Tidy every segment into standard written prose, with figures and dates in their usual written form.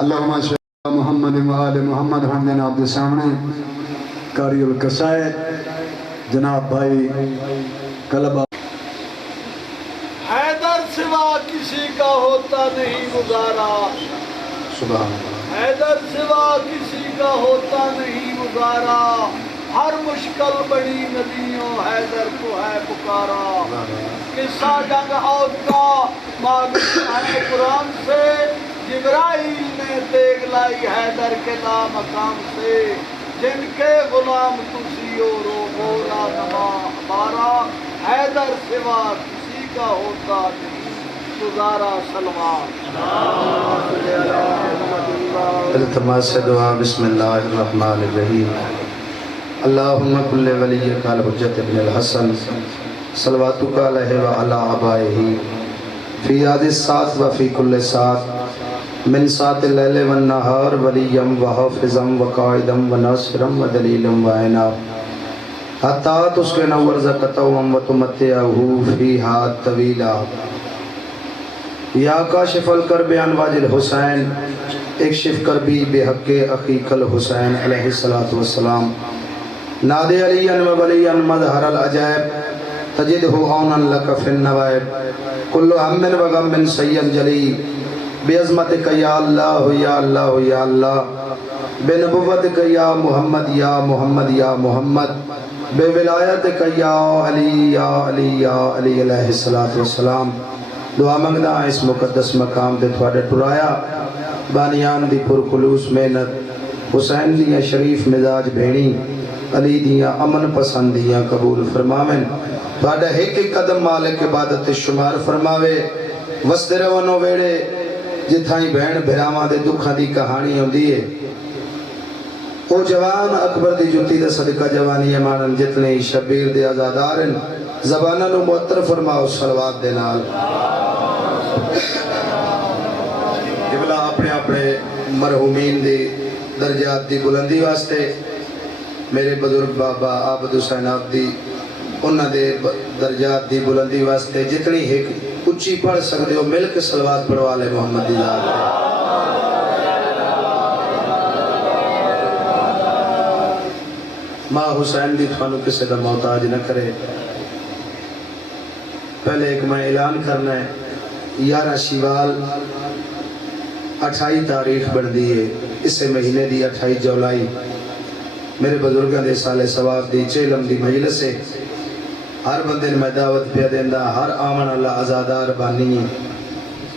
اللہم صلی علی محمد و آل محمد حمدن عبد سامنے قاری القصائد جناب بھائی کلبہ حیدر سوا کسی کا ہوتا نہیں گزارا، سبحان اللہ، حیدر سوا کسی کا ہوتا نہیں گزارا، ہر مشکل بڑی ندیوں حیدر کو ہے پکارا۔ قصہ جنگ عہد کا معلوم ہے قرآن سے، جبرائیل نے دیگ لائی حیدر کے لامقام سے، جن کے غلام تسی اور مولا نما ہمارا، حیدر سوا کسی کا ہوتا نہیں گزارا۔ سلوات التماس دعا بسم اللہ الرحمن الرحیم۔ اللہم کل ولیک الحجت ابن الحسن صلواتک علیہ وعلی آبائہ فی هذه الساعة وفی کل ساعة من ساعة اللیل والنہار ولیم وحافظم وقائدم وناصرم ودلیلم وعینا حتی تسکن ورزقتهم وتمتعہ فیہا طویلا۔ یا کاشف الکرب عن واجد حسین اکشف کربی بحق اخیک الحسین علیہ السلام۔ نادی علی و ولی مظہر العجائب تجدہ عونا لک فی النوائب، کل ہم و غم سید جلی بعظمتک یا اللہ یا اللہ یا اللہ، بنبوتک یا محمد یا محمد یا محمد، بولایتک یا علی یا علی یا علی علیہ السلام۔ دعا منگدا اس مقدس مقام تے تھوڑے ٹرایا بانیان دی پرخلوص محنت، حسین دیاں شریف مزاج بھیڑی، علی دیاں امن پسندیاں قبول فرماویں، تھوڑا ایک ایک قدم مالک عبادت شمار فرماوے، وستے روانو ویڑے جتھائیں بہن بھراواں دے دکھاں دی کہانی ہوندی ہے، او جوان اکبر دی جتی دا صدقہ جوانی امانن جتنے شبیر دے آزادارن، زبانہ نو معطر فرماؤ صلوات دے نال۔ قبلہ اپنے اپنے مرحومین دی درجات دی بلندی واسطے، میرے بزرگ بابا عابد حسین عابدی انہاں دے درجات دی بلندی واسطے جتنی ایک اچھی پڑھ سکتے ہو مل کے صلوات پڑھوا لے محمد دی ذات پہ۔ ماں حسین دی تھانو کسے دا محتاج نہ کرے۔ پہلے ایک میں اعلان کرنا ہے، 11 شوال 28 تاریخ بڑھ دی ہے، اسے مہینے دی 28 جولائی میرے بزرگاں دے سال ثواب دی چیلم دی مجلس ہے، ہر بندے میں دعوت پہ دیندہ، ہر آمن اللہ آزادار بانی ہے،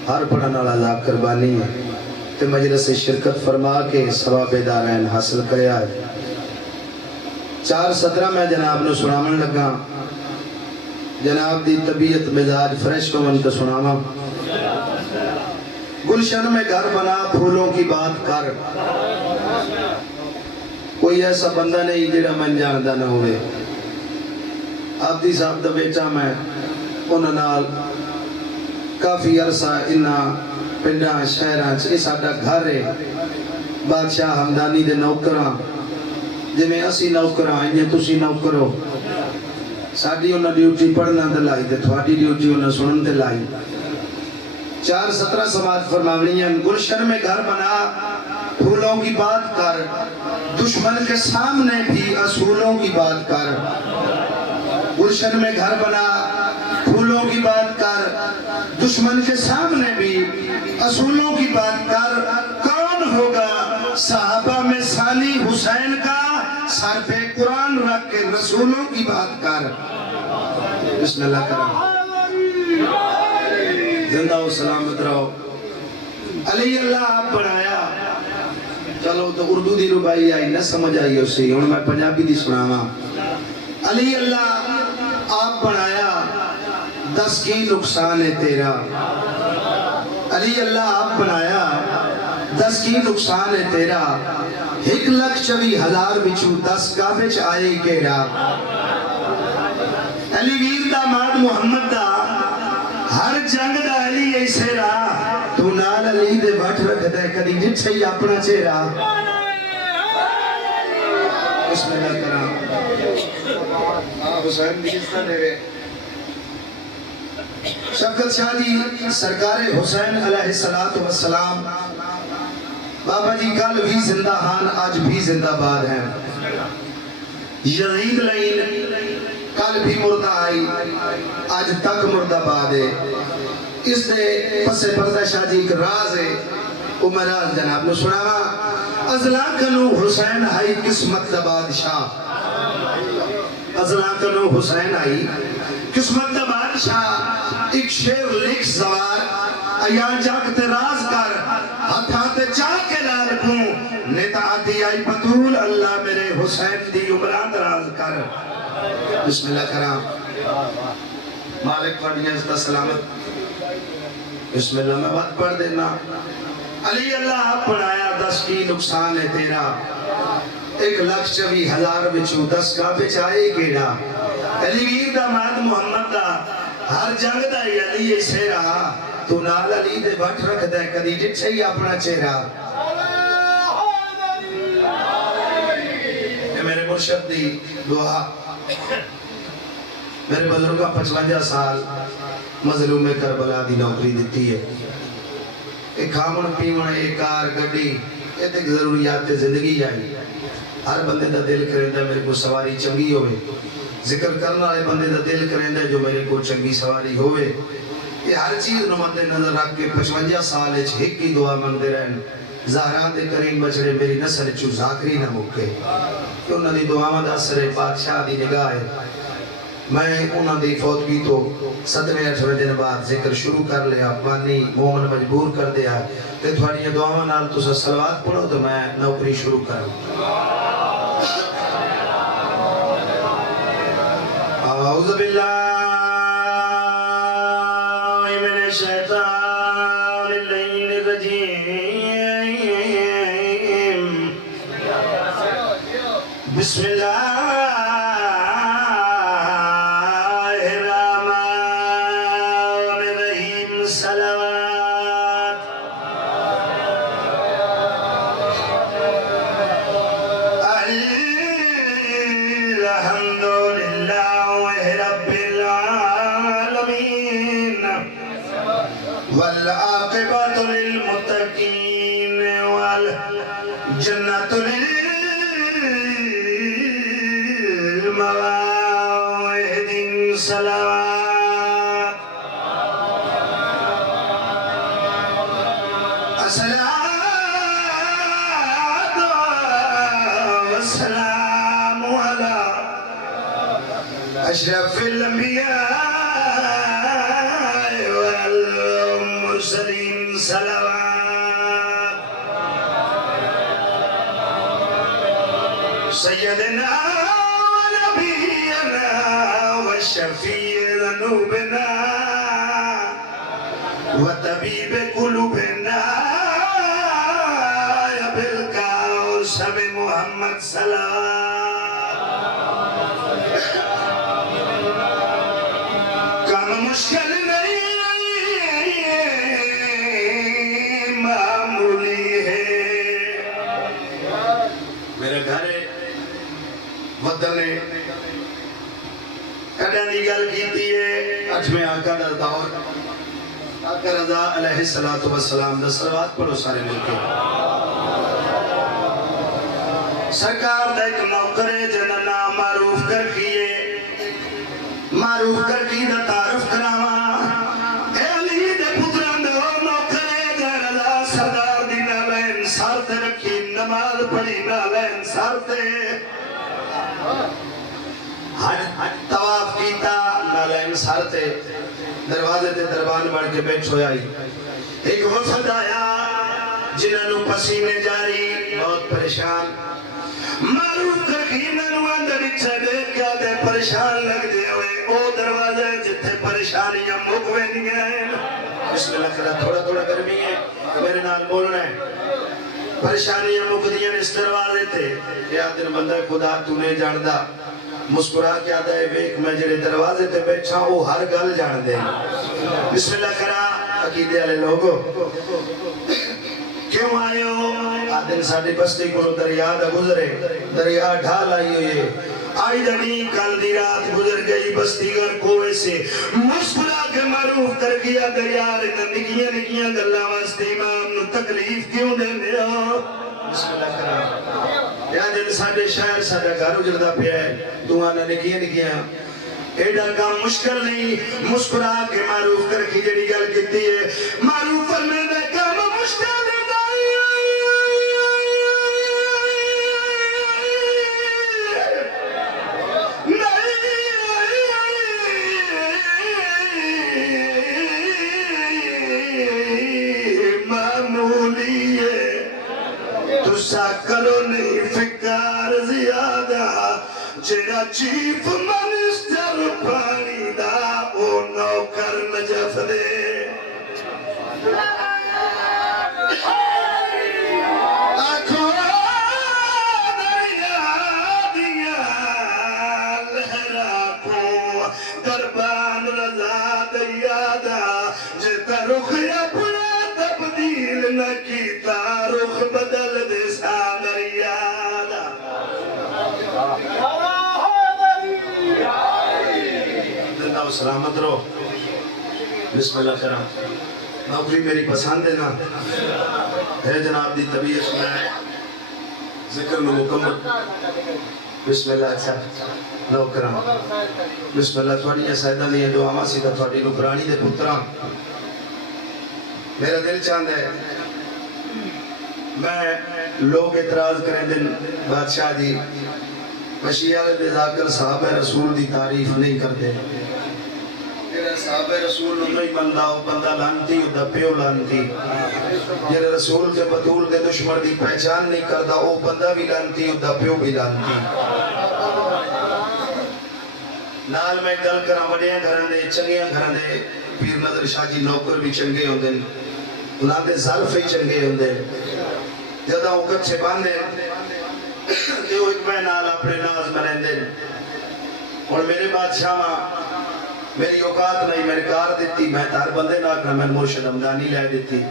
ہر پڑھن اللہ ذاکر بانی ہے، تے مجلس شرکت فرما کے ثواب دارین حاصل کریا ہے۔ 4:17 میں جناب نے سنامن لگا، جناب دی طبیعت مزاج فریش کو من تو سناما۔ گلشن میں گھر بنا پھولوں کی بات کر، کوئی ایسا بندہ نہیں جڑا من جاندہ نہ ہوئے۔ عابدی صاحب دا بیٹا میں انہاں نال کافی عرصہ انہاں پنڈاں شہراں چ ساڈا گھر ہے، بادشاہ ہمدانی دے نوکراں جویں اسی نوکراں انجے تسی نوکرو، ساڈی انہاں ڈیوٹی پڑھنا تے لائی تے تھوڑی ڈیوٹی انہاں سنن تے لائی۔ 4:17 سماعت فرماونی ہے، گلشن میں گھر بنا پھولوں کی بات کر، دشمن کے سامنے بھی اصولوں کی بات کر۔ گلشن میں گھر بنا پھولوں کی بات کر، دشمن کے سامنے بھی اصولوں کی بات کر۔ کون ہوگا صحابہ میں ثانی حسین کا، سر پہ قرآن رکھ کے رسولوں کی بات کر۔ بسم اللہ کرم، زندہ و سلامت رہو۔ علی اللہ آپ بڑھایا، چلو تو اردو دی ربائی آئی نہ سمجھ آئی اسی، ہوں میں پنجابی دی سناواں۔ علی اللہ آپ بڑھایا، 10 کی نقصان ہے تیرا۔ علی اللہ آپ بنایا، 10 کی نقصان ہے تیرا، 1,24,000 بچو 10 کا بچ آئے کیڑا۔ علی ویر دا ماد محمد دا، ہر جنگ دا علی ایسے را، تو نال علی دے بٹ رکھ دے کدی جتھے ہی اپنا چہرہ۔ بسم اللہ کرام۔ حسین بھی کس طرح رہے؟ شفقت شاہ جی سرکار حسین علیہ السلام بابا جی کل بھی زندہ ہان آج بھی زندہ باد ہیں یزید لین کل بھی مردہ آئی آج تک مردہ باد ہے اس دے پس پردہ شاہ جی ایک راز ہے عمراز جناب نے سناوا ازلاں کنو حسین آئی قسمت دا بادشاہ ازلاں کنو حسین آئی قسمت دا بادشاہ ایک شیر لکھ زوار ایان جاکتے راز کر ہتھاتے چاہ کے لال کوں نیتا آتی آئی بطول اللہ میرے حسین دی عمران راز کر بسم اللہ کرام مالک پڑھنے اس دا سلامت بسم اللہ میں بات پڑھ دینا علی اللہ پڑھایا 10 کی نقصان ہے تیرا 1,24,000 بچو 10 کا بچائے گیڑا علی گیر دا مات محمد دا ہر جنگ دا علی اسے رہا تو نال علی دے بٹ رکھ دے کدی جٹھے ہی اپنا چہرہ یہ میرے مرشد دی دعا میرے بزرگا 55 سال مظلوم کربلا دی نوکری دیتی ہے ایک کھامن پیمن ایک کار گڈی یہ تک ضروریات زندگی آئی ہر بندے دا دل کریں میرے کو سواری چنگی ہوئے ذکر کرنا ہے بندے دا دل کریں جو میرے کو چنگی سواری ہوئے یہ ہر چیز نماتے نظر رکھ کے 55 سال اچھ ایک کی دعا مندے رہن زہران دے کریم بچڑے میری نسل چو زاکری نہ مکے کہ انہوں نے دعا مند اثر بادشاہ دی نگاہ ہے میں انہوں نے فوت کی تو 7-8 دن بعد ذکر شروع کر لیا بانی مومن مجبور کر دیا کہ تھوڑی دعا نال تو صلوات پڑھو تو میں نوکری شروع کروں اعوذ باللہ من الشیطان اللعین الرجیم بسم اللہ والعاقبۃ للمتقین والجنۃ للمواعظ صلوات الصلاۃ والسلام علی اشرف الانبیاء والمرسلین صلوات سیدنا ونبینا وشفیع ذنوبنا وطبیب قلوبنا یا بالکوثر محمد صلوات کام مشکل میرے گھر وطن نے کڑھنے دی گل کیتی ہے 8ویں آقا دا دور آقا رضا علیہ السلام دا صلوات پڑھو سارے مل کے سرکار دا ایک نوکر ہے جنہاں نام معروف کر کیے معروف کر کی دا تعارف کراما اے علی دے پتران دے اور نوکر ہے جنہاں رضا سردار دی نالین سارتے رکھی نماز پڑھی نالین سارتے حج طواف کیتا نالین سارتے دروازے تے دربان بڑھ کے بیٹھ ہوئی ایک وفد آیا جنہوں پسینے جاری بہت پریشان معروف کرکیننوں اندر اچھا دیکھ کیا دے پریشان لگ دے ہوئے او دروازے جتھے پریشانیاں مکوے نہیں ہیں بسم اللہ کرا تھوڑا تھوڑا گرمی ہے میرے نال بولنا ہے پریشانیاں مکدیاں اس دروازے تھے یا دن بندہ خدا تو نے جاندہ مسکرا کیا دے ویک میں جڑے دروازے تے بیٹھا وہ ہر گل جان دے بسم اللہ کرا عقیدے والے لوگوں کیوں آئے ہو آدھن ساڑھی بستی کو دریا دا گزرے دریا ڈھال آئی ہوئی ہے آئی دنی کل دی رات گزر گئی بستی گر کوئے سے مسکرا کے معروف کر گیا گیار نکیاں نکیاں گلہ واسطے امام نو تکلیف کیوں دے دیا بسم اللہ کرام یا جن ساڑھے شہر ساڑھا گھر اجردہ پہ ہے دعانا نکیاں نکیاں ایڈا کام مشکل نہیں مسکرا کے معروف کر کی جڑی گل کیتی ہے معروف فرمے دا کام مشکل کرو نہیں فکر زیادہ جیڑا چیف منسٹر پانی دا او نوکر نجف دے آنکھوں دریا دیا لہرا کو دربان رضا دیا دا جیتا رخ اپنا تبدیل نہ کیتا رخ بدل دے سلامت رہو بسم اللہ کرام نوکری میری پسند ہے نا ہے جناب دی طبیعت میں ذکر میں مکمل بسم اللہ اچھا لو کرام بسم اللہ تھوڑی سیدہ لئے دعا ماسی کا تھوڑی نکرانی دے پتران میرا دل چاند ہے میں لوگ اعتراض کریں دن بادشاہ دی مشیعہ بے ذاکر صحابہ رسول دی تعریف نہیں کرتے صحابہ رسول نہیں بندہ ہو بندہ لانتی ہو دا پیو لانتی جنہیں رسول کے بطول دے دشمن دی پہچان نہیں کرتا او بندہ بھی لانتی ہو دا پیو بھی لانتی نال میں گل کرا وڈیاں گھران دے چنگیاں گھران دے پیر نظر شاہ جی نوکر بھی چنگے ہوں دے انہاں دے ظرف ہی چنگے ہوں دے جدہ وہ کچھے باندے کہ وہ ایک میں نال اپنے ناز میں رہن دے اور میرے بادشاہ ماں میری اوقات نہیں میں نے کار دیتی میں تار بندے نہ کرنا میں مرشد امدانی لے دیتی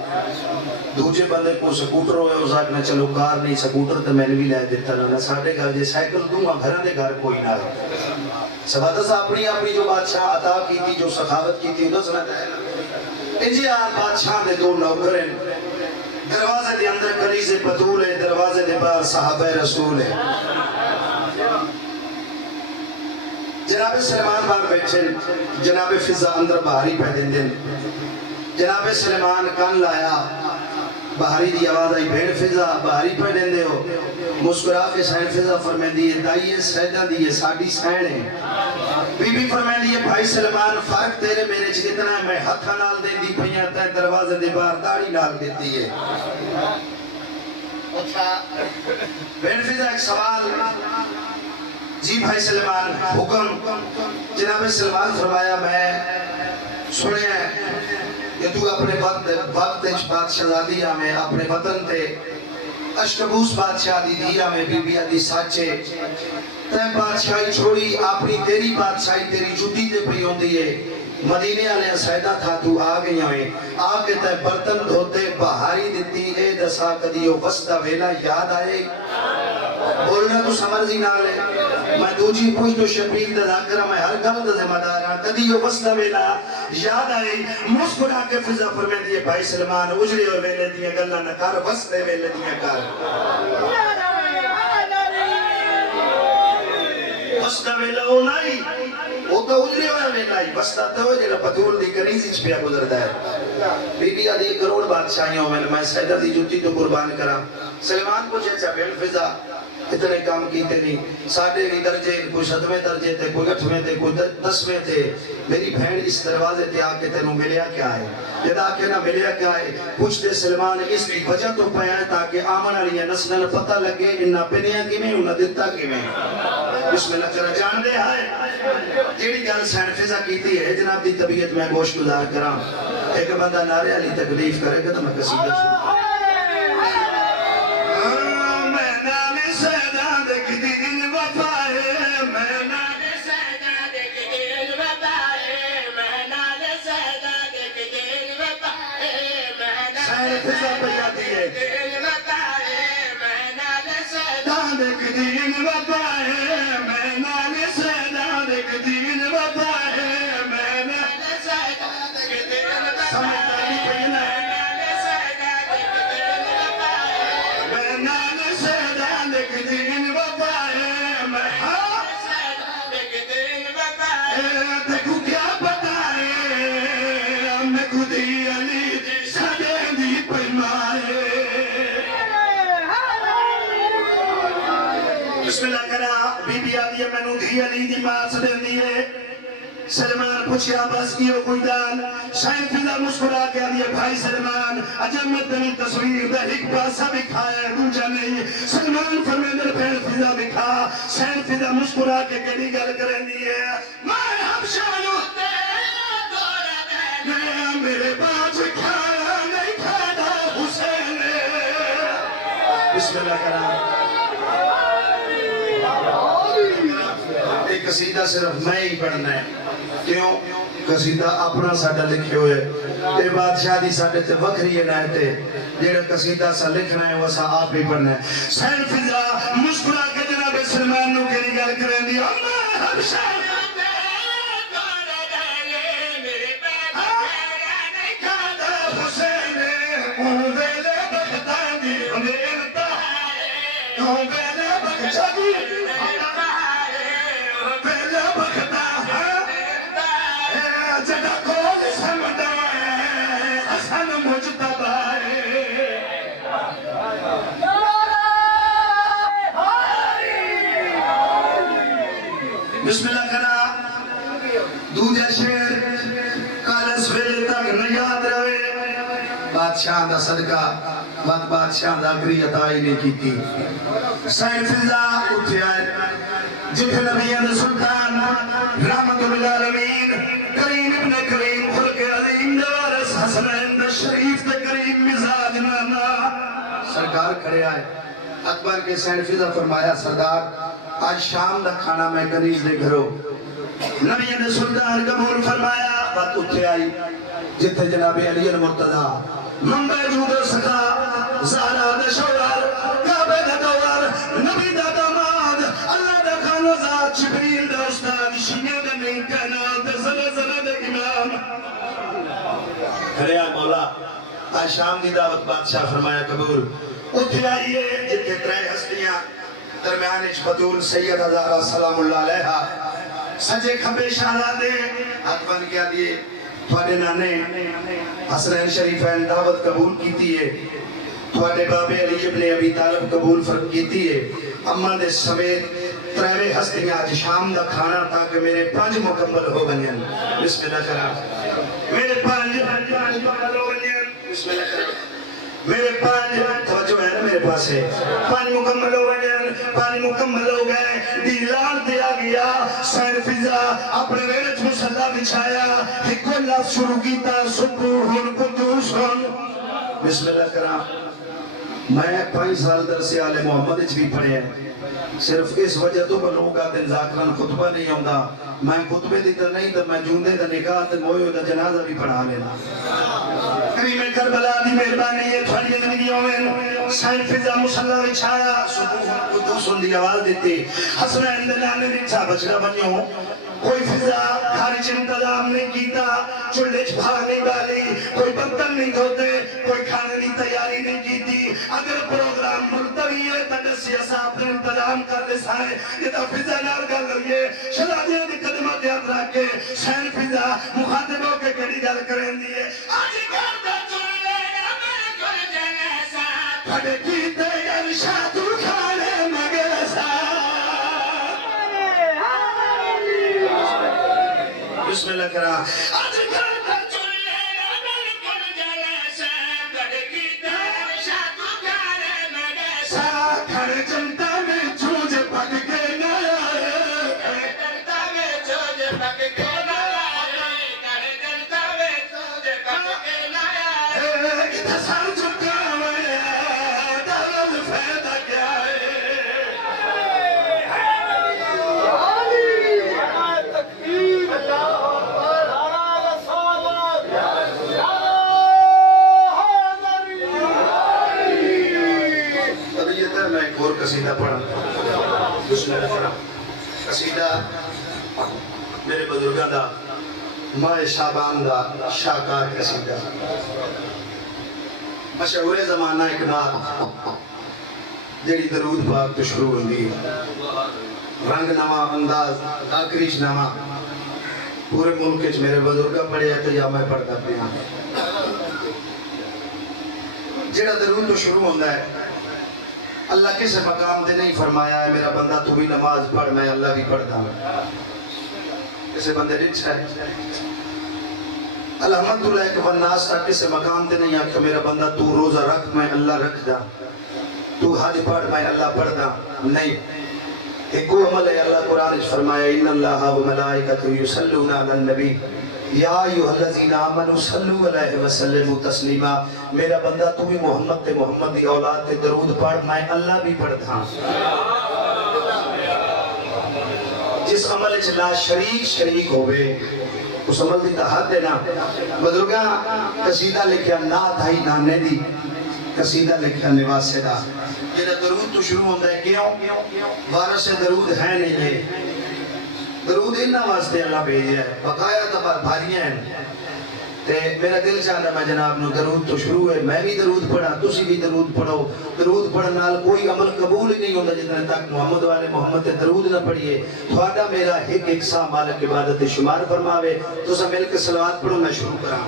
دوجے بندے کو سکوٹر ہوئے اس آگنا چلو کار نہیں سکوٹر تو میں نے بھی لے دیتا نا ساڑھے گھر جے سائیکل دوں گا گھران دے گھر کوئی نہ ہے سبادہ سا اپنی جو بادشاہ عطا کی تھی جو سخاوت کی تھی ادھا سناتا ہے نا انجی آن بادشاہ دے دو نوکر ہیں دروازے دے اندر کلیز بطول ہے دروازے دے بار صحابہ رسول ہے جناب سلیمان بار بیٹھے جناب فضا اندر باہری پیدن دن جناب سلیمان کان لایا باہری دی آواز آئی بھیڑ فضا باہری پیدن دے ہو مسکرا کے سین فضا فرمین دیئے دائیے سیدہ دیئے ساڑی سین ہے بی بی فرمین دیئے بھائی سلیمان فرق تیرے میرے چکتنا ہے میں ہتھا نال دے دی پہیاں تین دروازے دے بار داڑی نال دیتی ہے بھیڑ فضا ایک سوال جی بھائی سلیمان حکم جناب سلیمان فرمایا میں سنے ہیں کہ تو اپنے وقت بادشاہ میں اپنے وطن تے اشکبوس بادشاہ دی دیا میں بی بی آدھی ساچے تے بادشاہی چھوڑی اپنی تیری بادشاہی تیری جدی دے پہ ہوں دیئے مدینے آلے سیدہ تھا تو آگئی ہوئے آگے تے برتن دھوتے بہاری دیتی اے دسا کدیو وسطہ ویلا یاد آئے بولنا تو سمرزی نہ لے میں دوجی پوچھ تو شبیر دا ذاکرہ میں ہر گل دا ذمہ دارا کدیو وسطہ ویلا یاد آئے مسکرا کے فضا فرمین دیئے بھائی سلمان اجرے ہوئے ویلے دیئے گلہ نہ کر وسطے ویلے دیئے کر وسطہ ویلا ہو نہیں وہ تو اجرے ہوئے ویلا ہی وسطہ تو جنہ پتول دی کنیزی چپیا گزردہ ہے بی بی آدھی کروڑ بادشاہیوں میں سیدہ دی جوتی تو قربان کرا سلمان کو چیچا بیل فضا اتنے کام کیتے نہیں ساڑھے بھی درجے کوئی 7ویں درجے تھے کوئی 8ویں تھے کوئی 10ویں تھے میری بہن اس دروازے تھے آکے تینوں ملیا کیا ہے جد آکے نہ ملیا کیا ہے پوچھتے سلمان اس کی وجہ تو پہ آئے تاکہ آمن علیہ نسلن پتہ لگے انہا پنیا کی میں انہا دیتا کی میں بسم اللہ کرا جان دے آئے جیڑی گل سین فضا کیتی ہے جناب دی طبیعت میں گوشت گزار کرام ایک بندہ نعرے علی تکلیف کرے گا تو میں قصیدہ شروع فضا پہیا دیئے دین بتائے میں نال سیدان دیکھ دین بتائے میں نال بسم اللہ کرا بی بی آدھی ہے مینوں دھی علی دی ماں سدن دیئے سلمان پوچھیا بس کیوں کوئی دان شاہد فیضا مسکرا کے آدھی ہے بھائی سلمان عجمت دنی تصویر دا ایک پاسا بکھایا ہے دوجہ نہیں سلمان فرمیدر پھر فیضا بکھا شاہد فیضا مسکرا کے کڑی گل کریں دیئے میں ہم شانو میرے باج کھانا نہیں کھانا حسین بسم اللہ کرا ایک قصیدہ صرف میں ہی پڑھنا ہے کیوں قصیدہ اپنا ساڑھا لکھے ہوئے اے بادشاہ دی ساڑھے تے وکری نائتے جیڑا قصیدہ سا لکھنا ہے وہ سا آپ ہی پڑھنا ہے سین فضا مسکرا کے جناب سلمان نو کے نگل کریں دی اللہ ہم شاہ بسم اللہ کرا دوجہ شیر کالس ویلے تک نہ یاد رہے بادشاہ دا صدقہ بادشاہ دا اگری عطائی نے کی تھی سین فضا اٹھے آئے جتھے نبی سلطان رحمت العالمین کریم ابن کریم خلق عظیم دوارس حسنین دا شریف دا کریم مزاج نانا سرکار کھڑے آئے اکبر کے سین فضا فرمایا سردار آج شام دا کھانا میں گریز دے گھرو نبی نے سلطان قبول فرمایا بات اٹھے آئی جتھے جناب علی المرتضی منبع جود و سکا زہرا دا شوار کعبہ دا دوار نبی دا داماد اللہ دا خانوزاد جبریل دا استاد شیعہ دا نہیں کہنا دا زلزلہ دا امام کھڑے آئے مولا آج شام دی دعوت بادشاہ فرمایا قبول اٹھے آئیے جتھے ترے ہستیاں درمیان بطول سید ہزارہ سلام اللہ علیہ سجے کھبے شہزادے ہاتھ بن کیا دیئے تھوڑے نانے حسنین شریفین دعوت قبول کیتی ہے تھوڑے باب علی ابن ابی طالب قبول فرق کیتی ہے اما دے سمیت ترہوے ہستیاں آج شام دا کھانا تاکہ میرے 5 مکمل ہو بنین بسم اللہ کرا میرے 5 مکمل ہو بنین بسم اللہ کرا میرے 5 توجہ ہے نا میرے پاس ہے 5 مکمل ہو گئے 5 مکمل ہو گئے دیلان دیا گیا سین فضا اپنے ویرچ مسلح بچھایا ایک لفظ شروع کیتا سبوحن قدوسن بسم اللہ کرام میں 5 سال درس آل محمد اچھ بھی پڑھے ہیں صرف اس وجہ تو بلوں کا دن ذاکران خطبہ نہیں ہوندہ میں خطبے دیتا نہیں تو میں جوندے دا نکاح دا مویو دا جنازہ بھی پڑھا لینا کریم کربلا دی مہربانی ہے تھوڑی زندگیوں میں سین فضا مسلح بچھایا سبوحن قدوسن دی آواز دیتی حسنین دلانے دیتا بچڑا بنیوں کوئی فضا خارج انتظام نہیں کیتا چلے چھپا نہیں ڈالی کوئی برتن نہیں دھوتے کوئی کھانے نہیں تیاری نہیں کیتی اگر پروگرام ملتوی ہے تدسی اصاب نے انتظام کر لسائے یہ تو فضا نار گل ہوئے شہزادیاں دی قدمت یاد رکھ کے سین فضا مخاطبوں کے کڑی گل کریں دیئے آج کرتا چلے نا میرے کوئی جنیسا پھڑے کیتے ارشاد کھانے مگیسا بسم اللہ کرا آج کرتا چلے نا میرے کوئی جنیسا پھڑے کیتے ارشاد کھانے مگیسا کھڑے جنتا میں چوج پک کے نہ آئے کھڑے جنتا میں چوج پک کے نہ آئے کھڑے جنتا میں چوج پک کے نہ آئے کتا سر چکا ہوئے دارل فیدہ کیا ہے تکبیر نعرہ رسالت طبیعت ہے میں ایک اور قصیدہ پڑھا بسم اللہ پڑھا قصیدہ میرے بزرگاں دا ماہ شعبان دا شاکار قصیدہ مشہور زمانہ ایک نات جیڑی درود پاک تو شروع ہوندی رنگ نما انداز آکریش نما پورے ملک اچ میرے بزرگاں پڑھے ہیں تو یا میں پڑھتا پیا جیڑا درود تو شروع ہوندا ہے اللہ کسے مقام دے نہیں فرمایا ہے میرا بندہ تو بھی نماز پڑھ میں اللہ بھی پڑھتا ہوں. کسے بندے رچھا ہے الحمدللہ کہ والناس کسے مقام دے نہیں آکھا میرا بندہ تو روزہ رکھ میں اللہ رکھ دا, تو حج پڑھ میں اللہ پڑھ دا. نہیں, ایک عمل ہے. اللہ قرآن فرمایا ان اللہ و ملائکتہ یصلون علی النبی یا ایھا الذین آمنوا صلوا علیہ وسلموا تسلیما. میرا بندہ تو بھی محمد تے محمد دی اولاد تے درود پڑھ میں اللہ بھی پڑھتا ہوں. جس عمل وچ لا شریک ہوئے اس عمل دی حد ہے نا. بزرگاں قصیدہ لکھیا نعت ہے نانے دی, قصیدہ لکھیا نواسے دا. یہ درود تو شروع ہوتا ہے کیوں وارث درود ہے نہیں ہے. درود انہاں واسطے اللہ بھیجیا ہے, بقایا تبار بھاریاں ہیں. تے میرا دل چاہتا میں جناب نو درود تو شروع ہے, میں بھی درود پڑھا, تسی بھی درود پڑھو. درود پڑھن نال کوئی عمل قبول ہی نہیں ہوتا جتنے تک محمد والے محمد تے درود نہ پڑھیے. تھوڑا میرا ایک سا مالک عبادت شمار فرماوے. تو سب مل کے صلوات پڑھو, میں شروع کراں.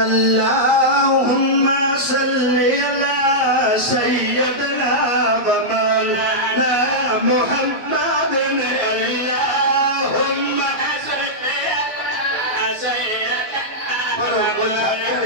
اللہم صلی علی سیدنا و مولانا محمد. اللہم صلی علی سیدنا و مولانا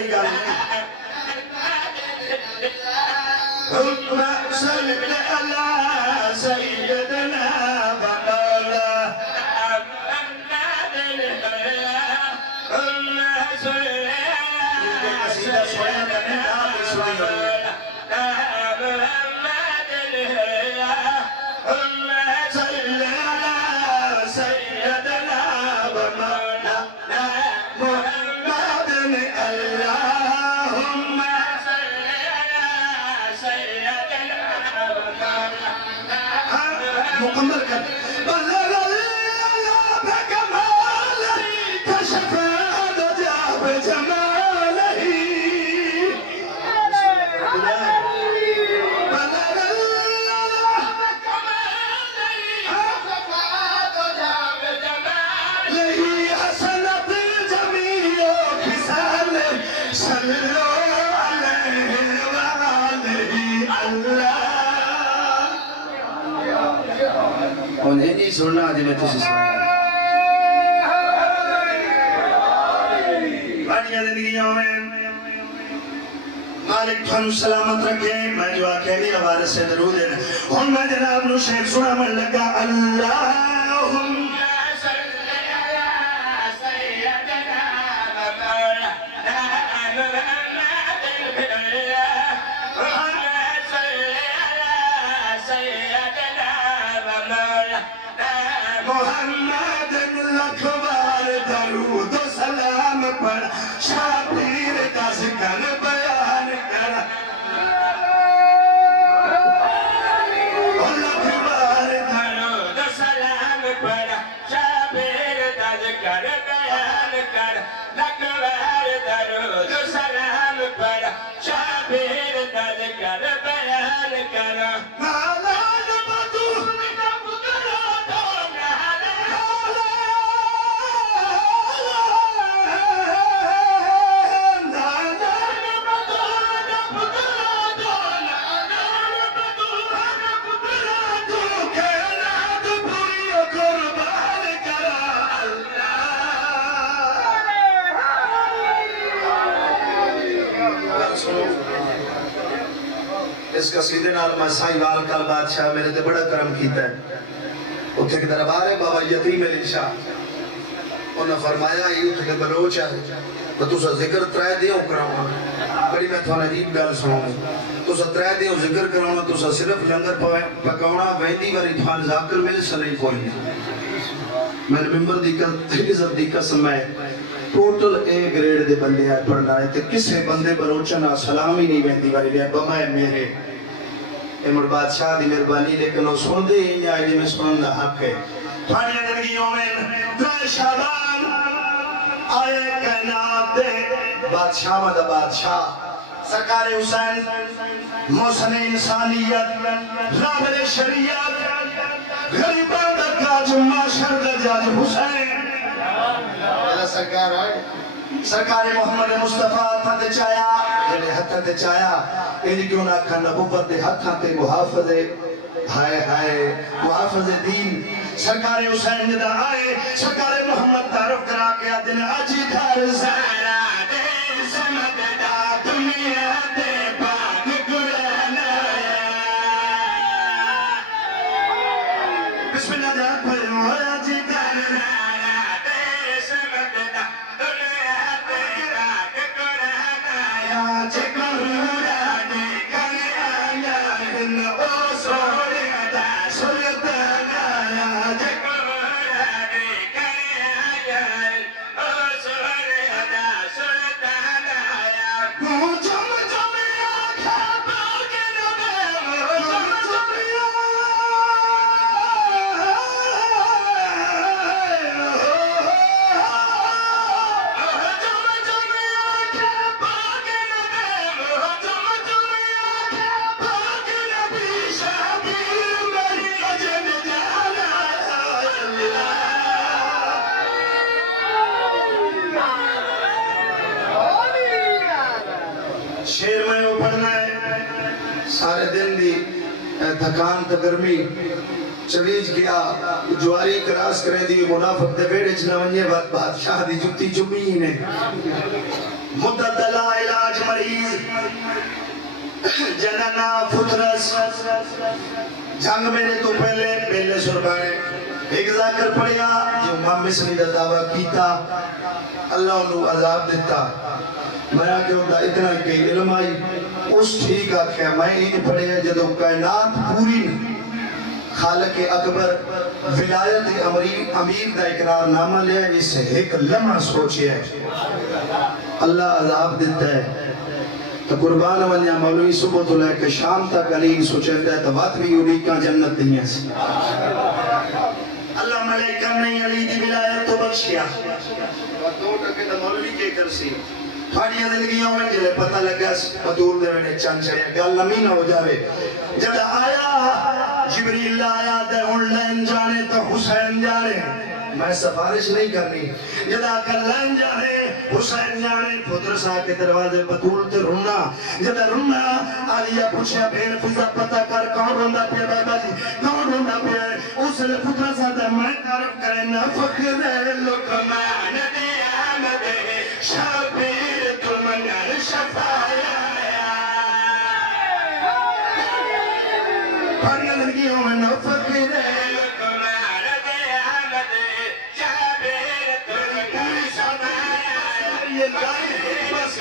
اللہم صلی علی سیدنا و مولانا مکمل کر. بلغ اللہ بکمالہ کشف دجا بجمالہ. بلغ اللہ بکمالہ کشف دجا بجمالہ. حسنت جمیع خصال صلو علیہ وآلہ اللہ. انہیں نہیں سننا آج میں تجھے سننا. بڑیاں زندگیوں میں مالک تھانو سلامت رکھے. میں جو آکھے میرا وارث سے درود ہے. ہن میں جناب نو شیخ سنا من لگا. اللہم صلی علی سیدنا و مولانا محمد. اللہم صلی علی سیدنا و مولانا محمد. لکھ بار درود و سلام پر شابیر کا ذکر بیان کر. لکھ بار درود و سلام پر شابیر کا ذکر بیان کر. لکھ بار درود و سلام پر شابیر کا ذکر بیان کر. اس قصیدے نال میں سائیوال کل بادشاہ میرے تے بڑا کرم کیتا ہے. اتھے کی دربار ہے بابا یتیم علی شاہ. انہوں نے فرمایا یہ اتھے کے بلوچ ہے تو تُسا ذکر ترائے دیوں کراؤں. بڑی میں تھوڑا عجیب گل سنوں. تُسا ترائے دیوں ذکر کراؤں. تُسا صرف لنگر پکاؤنا ویندی وری تھوان ذاکر میرے سلیں کوئی نہیں. میں نے ممبر دی عزت دی قسم ہے ٹوٹل اے گریڈ دے بندے آئے پڑھنا ہے. تے کسے بندے بروچنا سلام ہی نہیں ویندی وری لیا بمائے میرے. امر بادشاہ دی مہربانی لیکن وہ سن دے ہی آئے دی میں سنن دا حق ہے. تھانی زندگیوں میں ترے شابان آئے کائنات دے بادشاہ مدہ بادشاہ سرکار حسین محسن انسانیت رابر شریعت غریبان دا کاج معاشر دا جاج حسین. اللہ سرکار آئے سرکار محمد مصطفیٰ ہتھاں تے چایا جڑے ہتھاں تے چایا ان کیوں نہ کھا نبوت دے ہتھاں تے محافظ ہائے ہائے محافظ دین سرکار حسین جدا آئے سرکار محمد تعارف کرا کے دن اج گھر زہرا دے سمد دا دنیا دے پاک گلانا بسم اللہ جا پڑھو اج گھر زہرا دے سمد دا دنیا دے پاک گلانا اج گھر دے کنے آیا ہن او سوڑے دا سلطان آیا جگ شیر میں وہ پڑھنا ہے سارے دن دی تھکان تا گرمی چویج گیا جواری کراس کرے دی منافق دے بیڑے چنا ونجے بادشاہ دی جتی جمی نے مدت لا علاج مریض جننا فترس جنگ میرے تو پہلے سربانے ایک ذاکر پڑیا جو امام مصری دا دعویٰ کیتا اللہ انہوں عذاب دیتا میں آکے ہوتا اتنا کہ علم آئی اس ٹھیک آکھیا میں نہیں پڑھے جدو کائنات پوری خالق اکبر ولایت امیر دا اقرار نامہ لیا ہے اس سے ایک لمحہ سوچی ہے اللہ عذاب دیتا ہے تو قربان ونیا مولوی صبح تو لے کے شام تک علی سوچتا ہے تو بات بھی انہی کا جنت نہیں ہے اللہ ملیکہ نہیں علی دی ولایت تو بخش کیا دو ٹکے تو مولوی کے کرسی تھوڑی زندگیوں میں جلے پتہ لگا مدور دے میں چند چڑیا گل نمی نہ ہو جاوے جب آیا جبریل آیا دے ان لین جانے تو حسین جانے میں سفارش نہیں کرنی جب آکر لین جانے حسین جانے پتر صاحب کے دروازے بطول تے رونا جب رونا آلیا پوچھیا بھیڑ فضا پتہ کر کون روندہ پیا بابا جی کون روندہ پیا اس لئے پتر صاحب میں تعرف کرے نہ فکر لکمان دے آمد شبیر تمنر شفایا پڑھنا زندگیوں میں نہ فکر لکمان دے آمد شبیر تمنر شفایا یہ لائی بس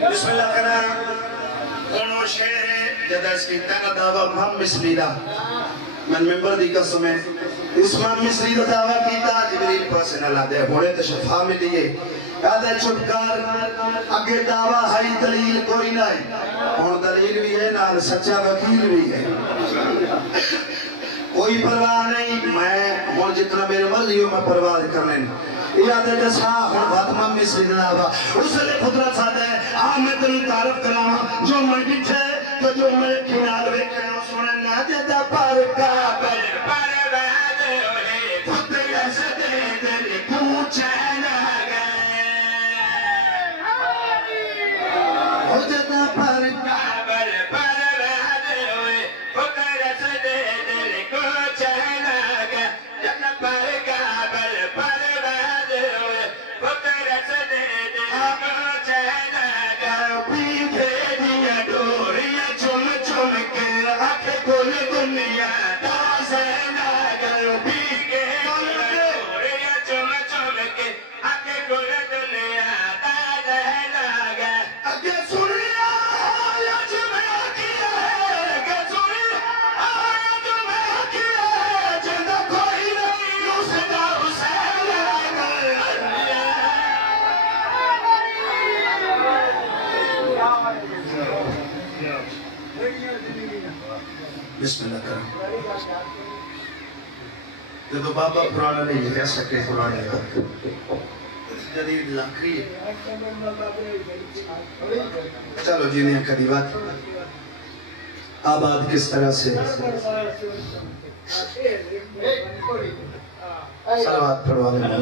بسم اللہ کرا انہوں شہر ہے جدہ اس کی تنہ دعویٰ محمد مصری دا من ممبر دی قسم ہے اس محمد مصری دا دعویٰ کیتا جبریل پاس نہ لا دے ہونے تو شفا میں دیئے کہتا ہے چھٹکار اگر دعویٰ ہائی دلیل کوئی نہ ہے اور دلیل بھی ہے نہ سچا وکیل بھی ہے کوئی پرواہ نہیں میں اور جتنا میرے مرضی ہوں میں پرواہ کرنے یاد ہے جسا اور فاطمہ مصری دعویٰ اس لئے خدرت ساتھ ہے آمد تنی تعرف کراما جو میں بچھے تو جو میں کنار بیٹھے ہوں سنے ناجدہ پر کابل پر باد ہوئے خدر سدے دل پوچھے نہ گئے ناجدہ پر کابل پر باد ہوئے خدر سدے دل پوچھے نہ گئے جنہ پر کابل پر باد ہوئے خدر سدے دل پوچھے نہ گئے پیٹھے دیا ڈوریا چم چم کے آنکھ کل دنیا تازے نہ گئے پیٹھے بسم اللہ کرم جدو بابا پرانا نہیں ہے سکے پرانے جدید لاکری چلو جینے کری بات آباد کس طرح سے صلوات پڑھوا لیں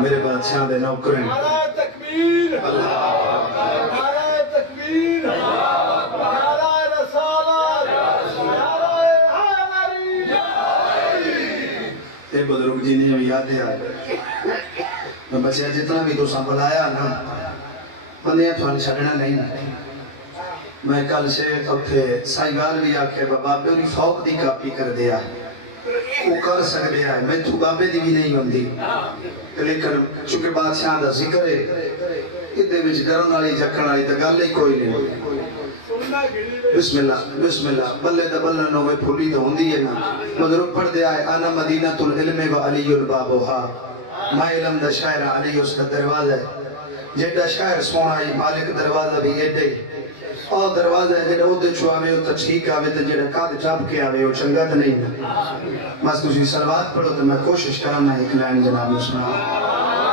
میرے بادشاہ دے نوکریں نعرہ تکبیر نعرہ تکبیر نعرہ رسالت نعرہ حیدری تے بزرگ جی نے ہمیں یاد آئے میں بچے جتنا بھی تو سنبھلایا نا مندیاں تھوڑا چھڑنا نہیں میں کل سے اتھے سائیگار بھی آکھے بابے انہی فوق دی کاپی کر دیا وہ کر سکتے ہیں میں تو بابے دی بھی نہیں ہوندی لیکن چونکہ بادشاہ دا ذکر ہے ادھے بچ ڈرن والی جکھن والی تا گل ہی کوئی نہیں بسم اللہ بلے دا بلہ نوے پھولی تو ہوندی ہے نا بزرگ پڑھ دیا ہے انا مدینہ العلم و علی البابوہا میں علم دا شاعر علی اس کا دروازہ ہے جیڑا شاعر سونا ہی مالک دروازہ بھی ایڈے اور دروازہ ہے جیڑا ادھے چھو آوے ہو تا ٹھیک آوے تا جیڑا کاد چاپ کے آوے ہو چنگا تا نہیں بس تجھے سلوات پڑھو تو میں کوشش کرنا ایک لائن جناب مسلمان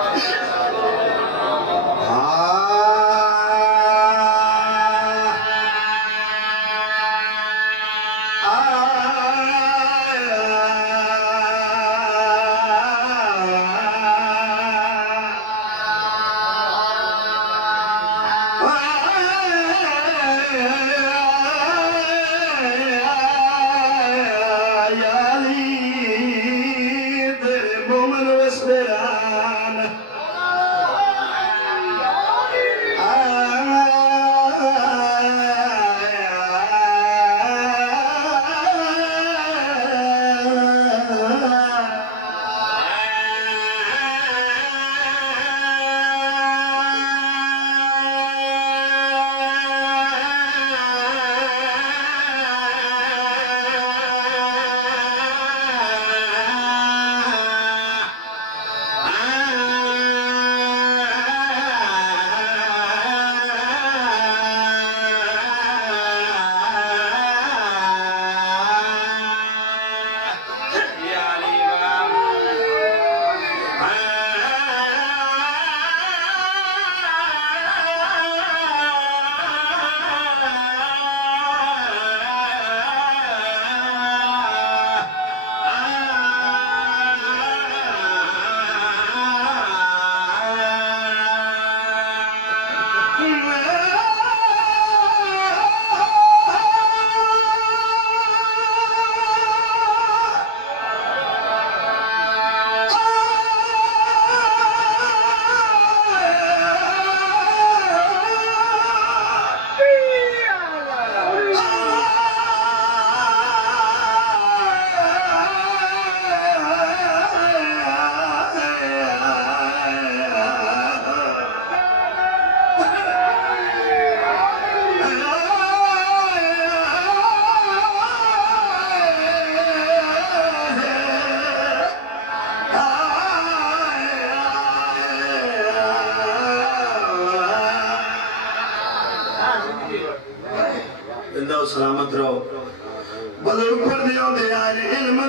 سلامت رہو بزرگ پر دیو دے آئے علم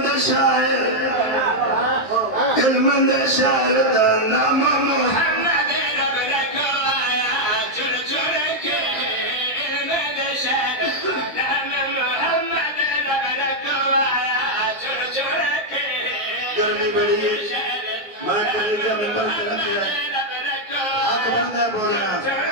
دے شاعر تا نام محمد رب رکھو آیا چھڑ چھڑ کے علم دے شاعر نام محمد رب رکھو آیا چھڑ چھڑ کے گرمی بڑی ہے میں کلی جب ممبر سے رکھ لیا حق بندہ بولنا